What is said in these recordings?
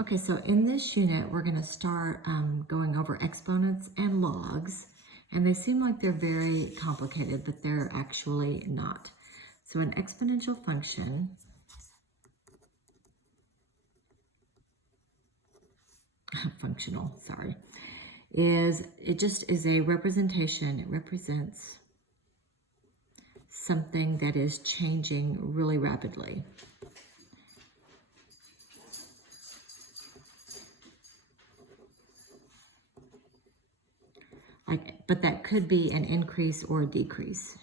Okay, so in this unit, we're going to start going over exponents and logs, and they seem like they're very complicated, but they're actually not. So an exponential function functional, sorry, it just is a representation. It represents something that is changing really rapidly. But that could be an increase or a decrease.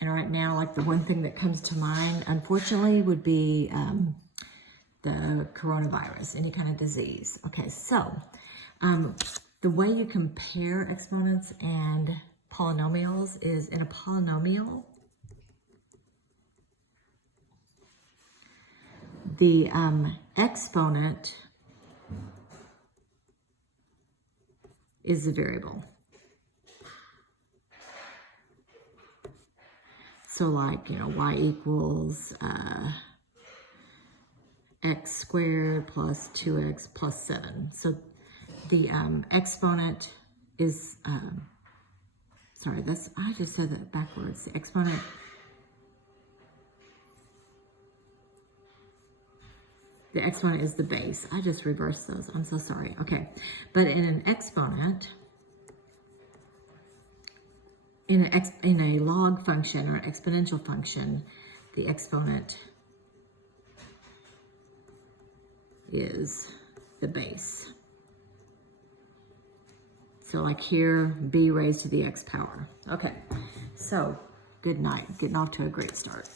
And right now, like the one thing that comes to mind, unfortunately, would be the coronavirus, any kind of disease. Okay, so the way you compare exponents and polynomials is in a polynomial, the exponent is the variable. So like, y equals x squared plus 2x plus 7. So the exponent is, sorry, I just said that backwards. The exponent, is the base. I just reversed those. I'm so sorry. Okay. But in an exponent, in a log function or exponential function, the exponent is the base. So like here, b raised to the x power. Okay, so good night. Getting off to a great start.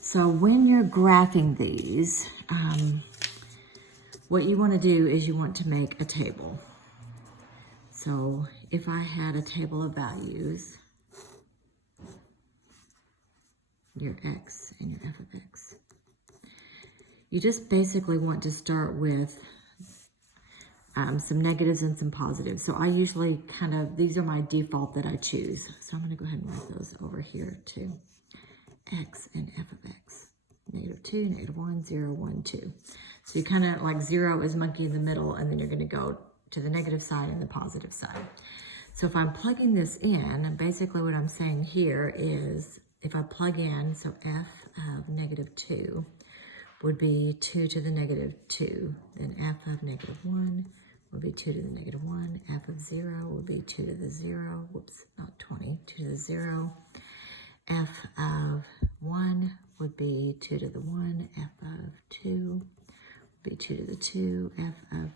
So when you're graphing these, what you want to do is you want to make a table. So if I had a table of values, your x and your f of x, you just basically want to start with some negatives and some positives. So I usually these are my default that I choose. So I'm going to go ahead and write those over here too. X and f of x. -2, -1, 0, 1, 2. So you kind of like 0 is monkey in the middle, and then you're going to go to the negative side and the positive side. So if I'm plugging this in, basically what I'm saying here is if I plug in, so f of -2 would be 2 to the -2. Then f of -1 would be 2 to the -1. F of 0 would be 2 to the 0. Whoops, not 20, 2 to the 0. F of 1 would be 2 to the 1. F of 2 would be 2 to the 2. F of,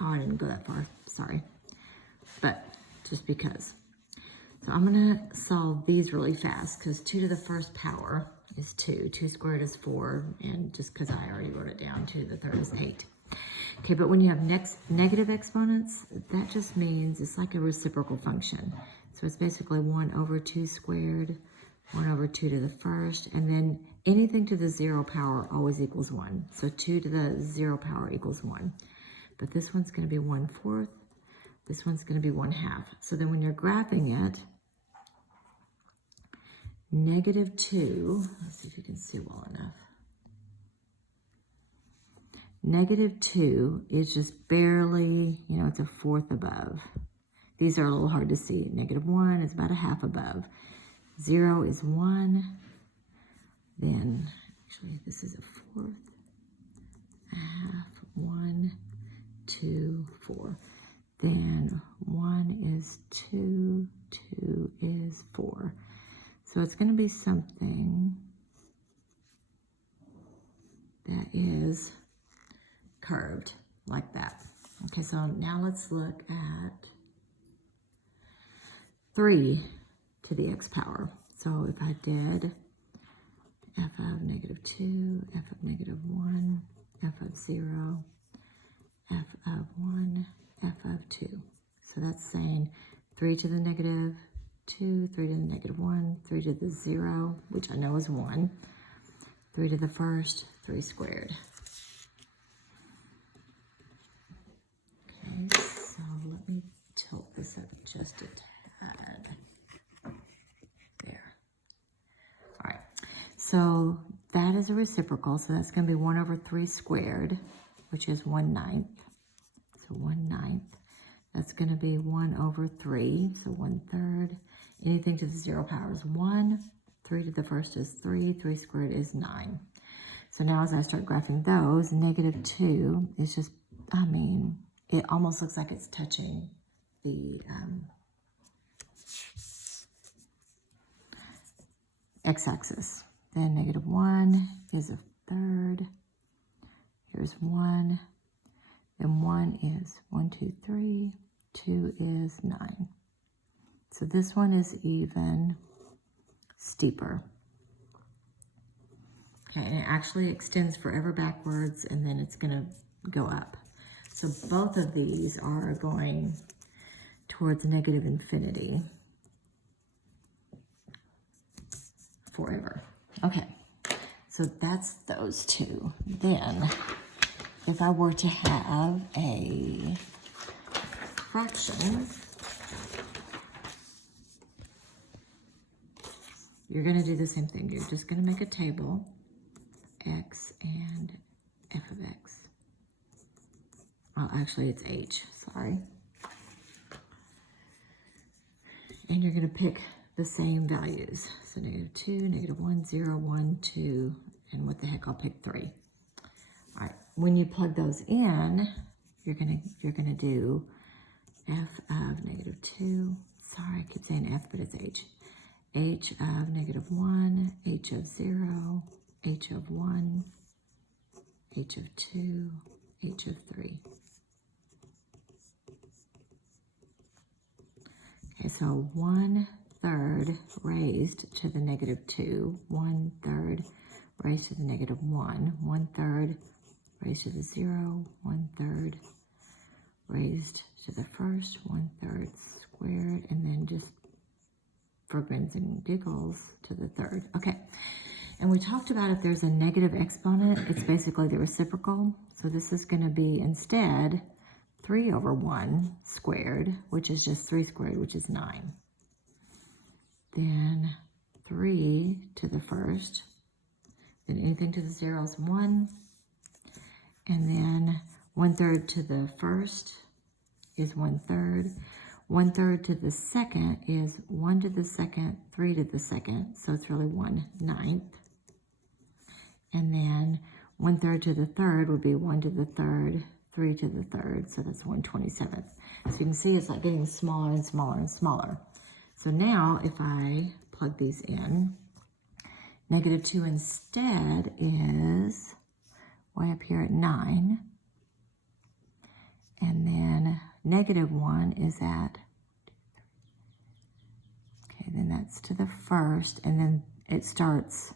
oh, I didn't go that far, sorry. But just because. So I'm going to solve these really fast because 2 to the first power is 2. 2 squared is 4. And just because I already wrote it down, 2 to the third is 8. Okay, but when you have negative exponents, that just means it's like a reciprocal function. So it's basically 1 over 2 squared, 1 over 2 to the first, and then anything to the 0 power always equals 1. So 2 to the 0 power equals 1. But this one's going to be 1/4. This one's going to be 1/2. So then when you're graphing it, -2, let's see if you can see well enough. -2 is just barely, it's a 1/4 above. These are a little hard to see. -1 is about a 1/2 above. 0 is 1. Then, actually, this is a 1/4, a 1/2, 1, 2, 4. Then 1 is 2, 2 is 4. So it's going to be something that is curved like that. Okay, so now let's look at 3 to the x power. So if I did f of -2, f of -1, f of 0, f of 1, f of 2. So that's saying 3 to the -2, 3 to the -1, 3 to the 0, which I know is 1, 3 to the first, 3 squared. Okay, so let me tilt this up just a tad. So that is a reciprocal. So that's going to be 1 over 3 squared, which is 1/9. So 1/9. That's going to be 1 over 3. So 1/3. Anything to the 0 power is 1. 3 to the first is 3. 3 squared is 9. So now as I start graphing those, -2 is just, I mean, it almost looks like it's touching the x-axis. Then -1 is 1/3. Here's 1. Then 1 is 1, 2, 3. 2 is 9. So this one is even steeper. Okay, and it actually extends forever backwards, and then it's going to go up. So both of these are going towards negative infinity forever. Okay, so that's those two. Then, if I were to have a fraction, you're going to do the same thing. You're just going to make a table, x and f of x. Well, actually, it's h, sorry. And you're going to pick the same values. So -2, -1, 0, 1, 2, and what the heck, I'll pick 3. All right, when you plug those in, you're gonna do f of -2. Sorry, I keep saying f, but it's h. H of -1, h of 0, h of 1, h of 2, h of 3. Okay, so 1/3 raised to the -2, 1/3 raised to the -1, 1/3 raised to the 0, 1/3 raised to the first, 1/3 squared, and then just for grins and giggles to the third. Okay, and we talked about if there's a negative exponent, it's basically the reciprocal. So this is going to be instead 3 over 1 squared, which is just 3 squared, which is 9. Then 3 to the first, then anything to the 0 is 1. And then 1/3 to the first is 1/3. 1/3 to the second is 1 to the second, 3 to the second. So it's really 1/9. And then 1/3 to the third would be 1 to the third, 3 to the third. So that's 1/27. So you can see it's like getting smaller and smaller and smaller. So now if I plug these in, -2 instead is way up here at 9. And then -1 is at, okay, then that's to the first, and then it starts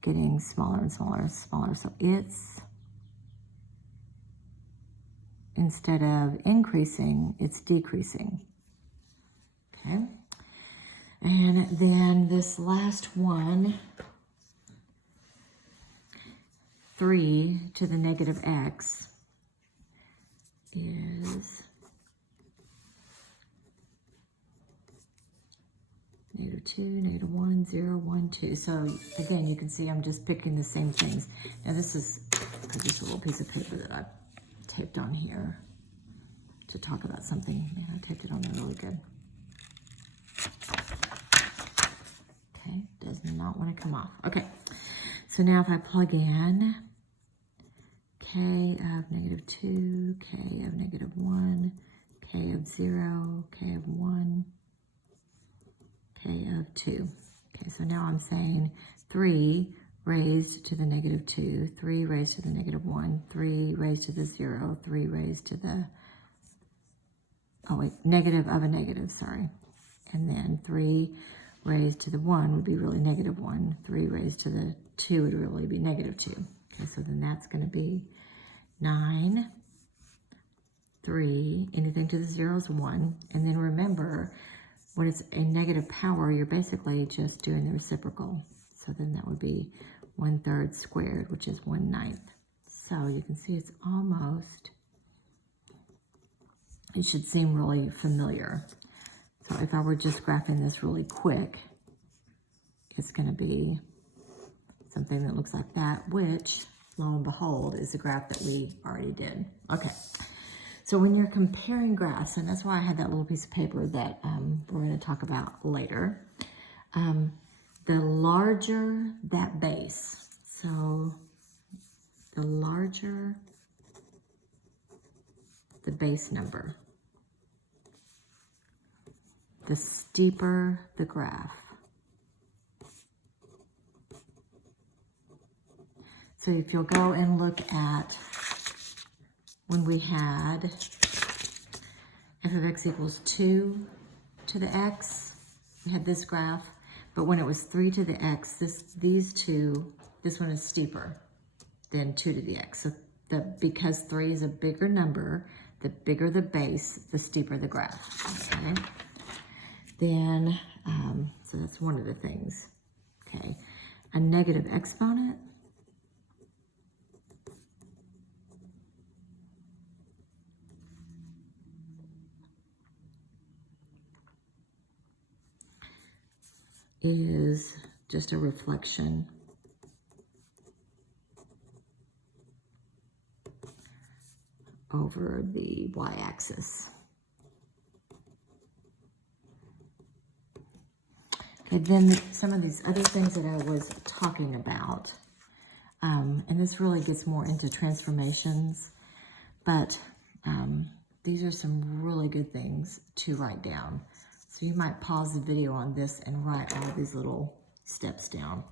getting smaller and smaller and smaller. So it's, instead of increasing, it's decreasing. Okay. And then this last one, 3 to the -x, is -2, -1, 0, 1, 2. So again, you can see I'm just picking the same things. Now this is just a little piece of paper that I taped on here to talk about something. Man, I taped it on there really good. Okay, does not want to come off. Okay, so now if I plug in k of -2, k of -1, k of 0, k of 1, k of 2. Okay, so now I'm saying 3 raised to the -2, 3 raised to the -1, 3 raised to the 0, 3 raised to the, oh wait, negative of a negative, sorry. And then 3 raised to the 1 would be really -1. 3 raised to the 2 would really be -2. Okay, so then that's going to be 9, 3, anything to the 0 is 1. And then remember, when it's a negative power, you're basically just doing the reciprocal. So then that would be 1/3 squared, which is 1/9. So you can see it's almost, it should seem really familiar. So if I were just graphing this really quick, it's going to be something that looks like that, which, lo and behold, is the graph that we already did. Okay, so when you're comparing graphs, and that's why I had that little piece of paper that we're going to talk about later, the larger that base, so the larger the base number, the steeper the graph. So if you'll go and look at when we had f of x equals 2 to the x, we had this graph, but when it was 3 to the x, these two, this one is steeper than 2 to the x. So because 3 is a bigger number, the bigger the base, the steeper the graph, okay? Then, so that's one of the things, okay? A negative exponent is just a reflection over the y-axis. Okay, then some of these other things that I was talking about, and this really gets more into transformations, but these are some really good things to write down. So you might pause the video on this and write all these little steps down.